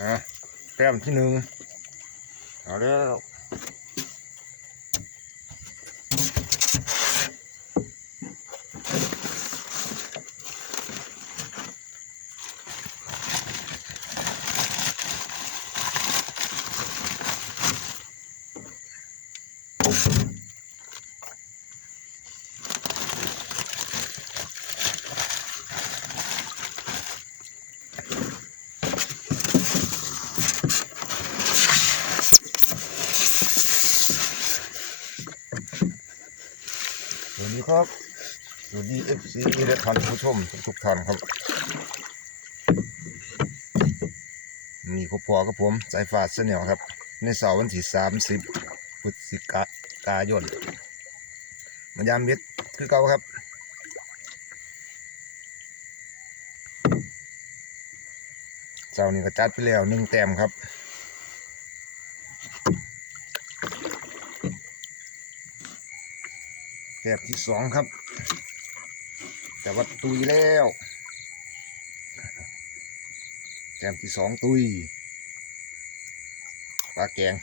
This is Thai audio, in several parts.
อะแต้มที่หนึ่งเอาแล้ว ดีครับสวัสดีเอฟซีและท่านผู้ชมทุกท่านครับมีครอบครัวกับผมสายฟ้าเสนียวครับ ในเสาร์วันที่สามสิบพฤศจิกายนมายามเบ็ดคือเก่าครับเจ้านี่ก็จัดไปแล้วหนึ่งแต้มครับ แต้มที่สองครับ แต่ว่าตุยแล้วแต้มที่สองตุยปลาแกง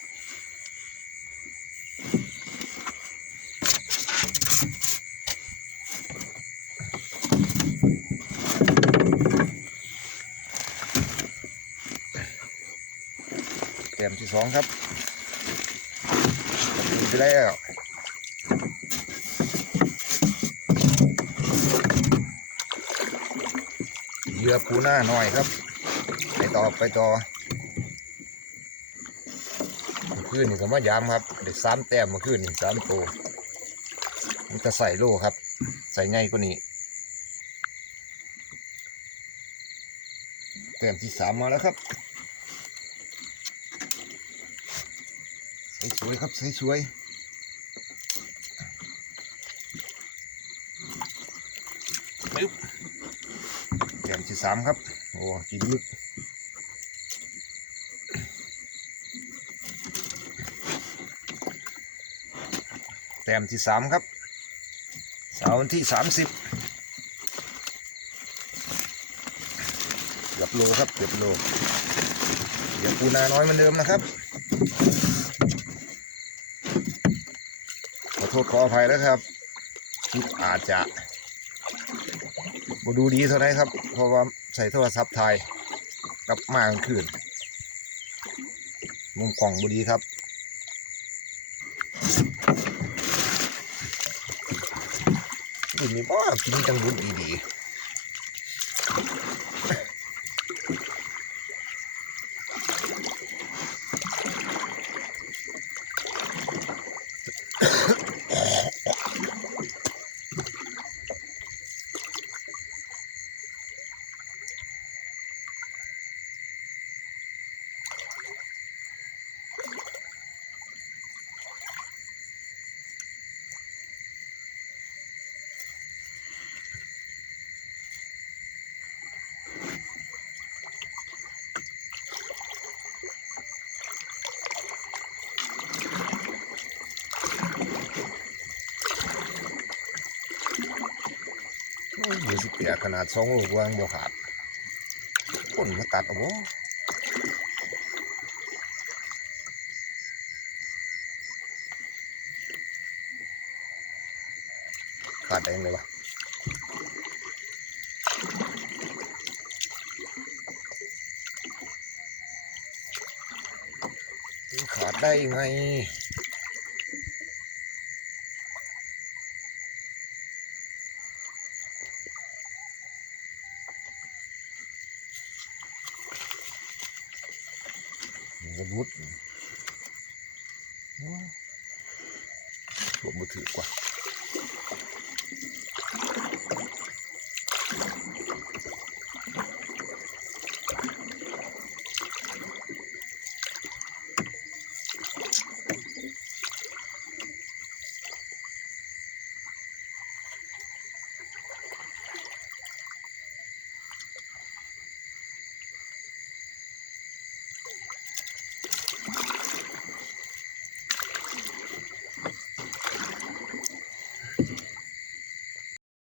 แต้มที่สองครับตุยไปแล้ว เหยื่อปูหน้าหน่อยครับ ไปต่อไปต่อเมื่อคืนนี่ก็มายามครับเด็กสามแต้มมื่อคืนนี่สามตัวมันจะใส่โลครับ ใส่ง่ายกว่านี้แต้มที่สามมาแล้วครับใส่สวยครับใส่สวยปึ๊บ ต้มที่สามครับ โอ้กินลึกแต้มที่สามครับ เสาร์วันที่สามสิบเกือบโลครับเกือบโลเดี๋ยวปูนาน้อยเหมือนเดิมนะครับ ขอโทษขออภัยแล้วครับ คลิปอาจจะ บดูดีเท่าไหรครับ เพราะว่าใส่โทรศัพท์ถ่ายกลับมากลางคืนมุมกล่องบดีครับบุญนี่บ้ากินจังบุญอีดีๆ อ้ยมือสิบเปียขนาดสองโลกวางบ่ขาดคนมาตัดเอาบ่ขาดเองเลยวะขาดได้ไง จะรุดผมมือถือกว่า